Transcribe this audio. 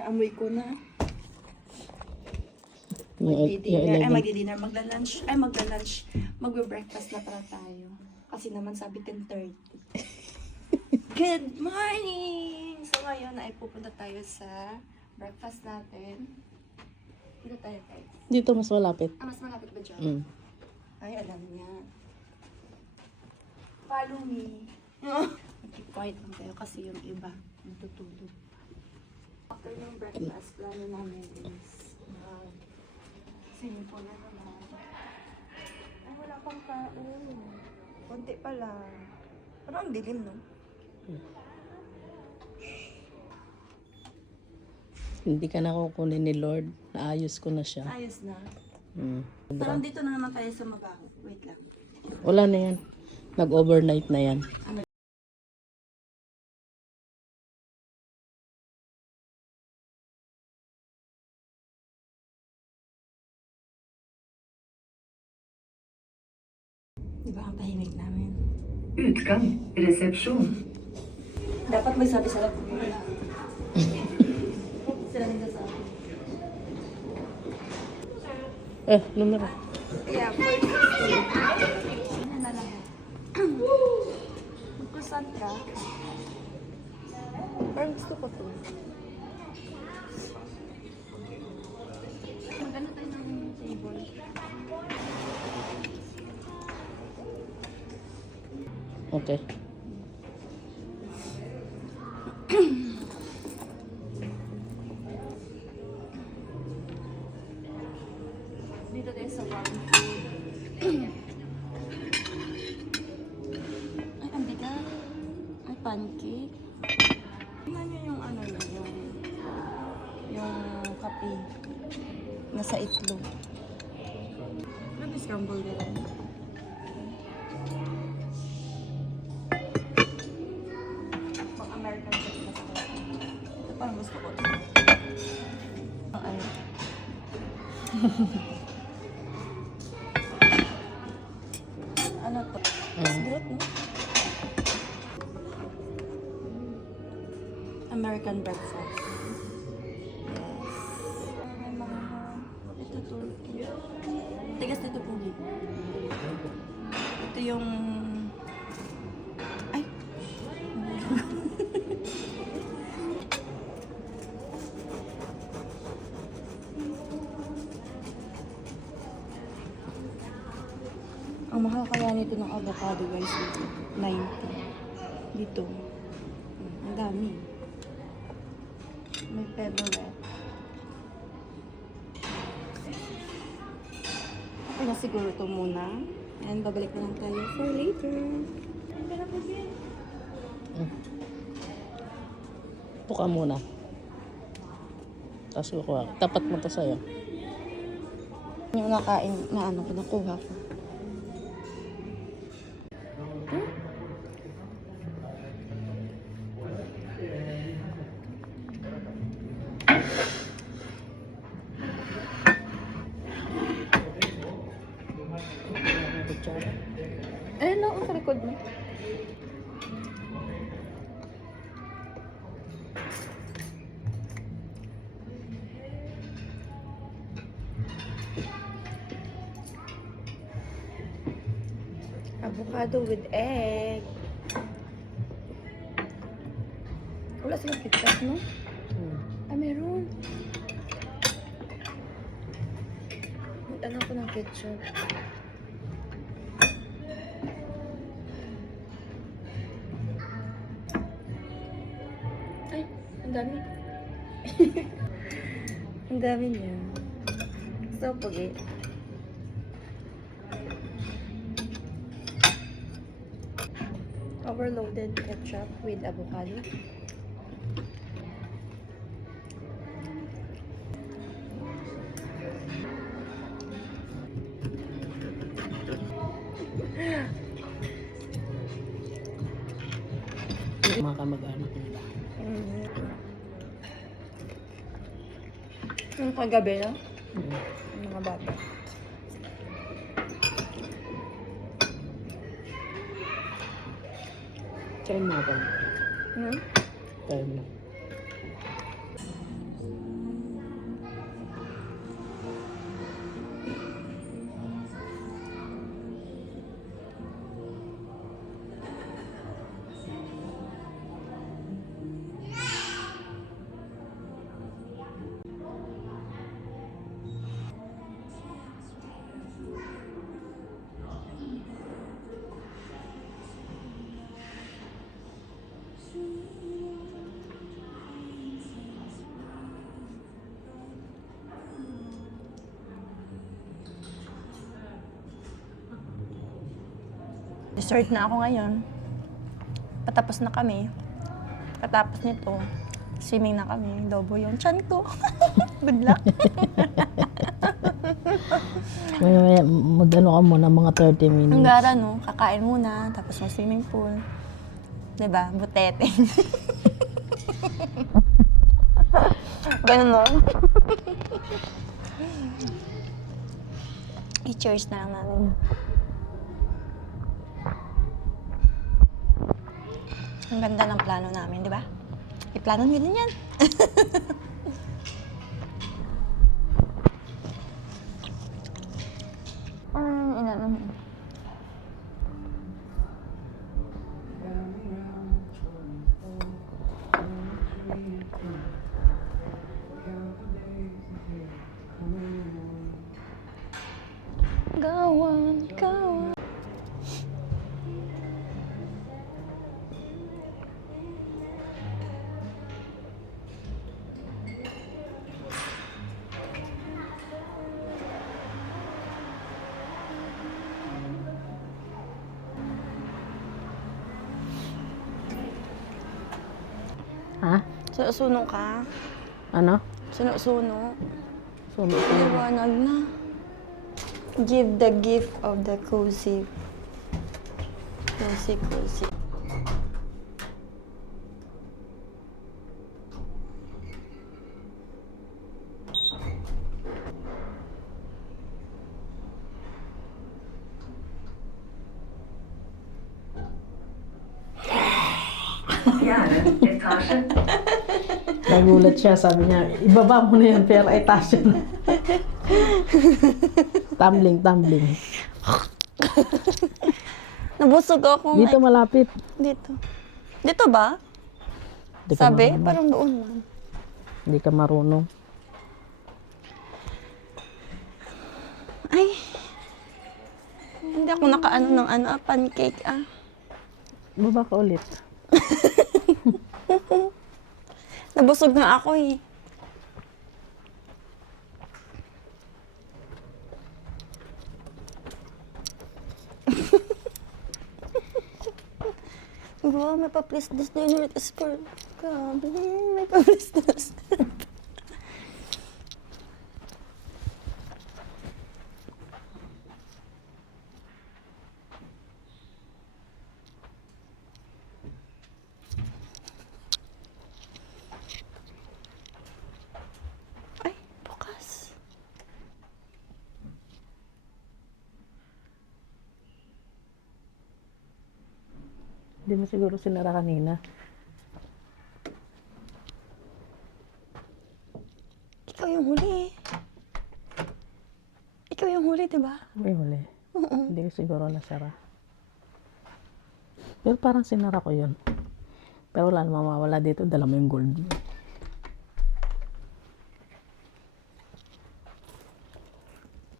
Naamoy ko na. Magdi-dinner, magla-lunch. Magbe-breakfast na para tayo. Kasi naman sabi 10:30. Good morning! So ngayon ay pupunta tayo sa breakfast natin. Dito tayo guys. Dito mas malapit. Mas malapit ba dyan? Mm. Ay, alam niya. Follow me. Keep quiet lang tayo kasi yung iba natutulog. After ng breakfast, plano namin is simple na naman. Ay, wala pang kaon. Konti pa lang. Parang ang dilim, no? Hindi ka na kukunin ni Lord. Naayos ko na siya. Ayos na. Mm. Parang dito na naman tayo sa mabaho. Wait lang. Wala na yan. Nag-overnight na yan. Diba ang tahimik namin? Utgang. Resepsjon. Dapat may sabi sa loob. Sila nila sa akin. Numero. Yeah, 460. Ano na lang. Magkusantra. Parang gusto ko to. Magano tayo ng table. Okay. Dito tayo sa warm food. Ay, ang bigat. Ay, pancake. Tingnan nyo yung ano yun, yung kape. Nasa itlog. Grabe scrambled din. Pang American breakfast ko. Ito parang gusto ko. Ang ano. Ano to? Sigurot, no? American breakfast. Yes. May mga ito turkey. Tigas dito po. Ito yung ay. Ang mahal kaya nito ng avocado guys, 90. Dito. Ang dami. May favorite. Okay na siguro ito muna. And babalik na lang tayo for later. Upo ka muna. Tapos kukuha. Tapat mo to sa'yo. Yung nakain na ano ko, nakuha ko. Ayun na, sa likod mo. Avocado with egg. Wala silang ketchup, no? Ah, meron. Mag-ano ko ng ketchup. Ay, ang dami. Ang dami niya. So, pagi. Overloaded ketchup with avocado. Mga kamag-anak nila. Yung kagabi, no? Mm. Yung mga bata. Time na ba? Hmm? Time na. Dessert na ako ngayon. Patapos na kami. Patapos nito, swimming na kami. Lobo yung chan ko. Good luck. May mag-ano ka muna, mga 30 Ang minutes. gara, no? Kakain muna, tapos mag swimming pool. Diba? Butete. Ganun, no? I-cheers na lang natin. Ang ganda ng plano namin, di ba? I-plano nyo din yan. Inano. Gawan, gawan. Ha? Suno ka. Ano? Suno. Suno. Liwanag na. Give the gift of the cozy. Cozy. Jana, Etage. Nagulat siya, sabi niya, ibaba mo na yan, pero itaas yun. Tumbling. Nabusog ako. Dito malapit. Dito. Dito ba? Hindi ka Sabi? marunong. Parang doon man. Hindi ka marunong. Ay. Hindi ako nakaano ng pancake Baba ka ulit. Nabusog na ako eh. Wow, may pa-please this dinner is for... Grabe, may pa-please this. Ay, bukas. Hindi mo siguro sinara kanina. Ikaw yung huli. Ikaw yung huli, diba? May huli. Oo. Hindi ko siguro nasara. Pero parang sinara ko yun. Pero wala namang mawala dito. Dala mo yung gold mo.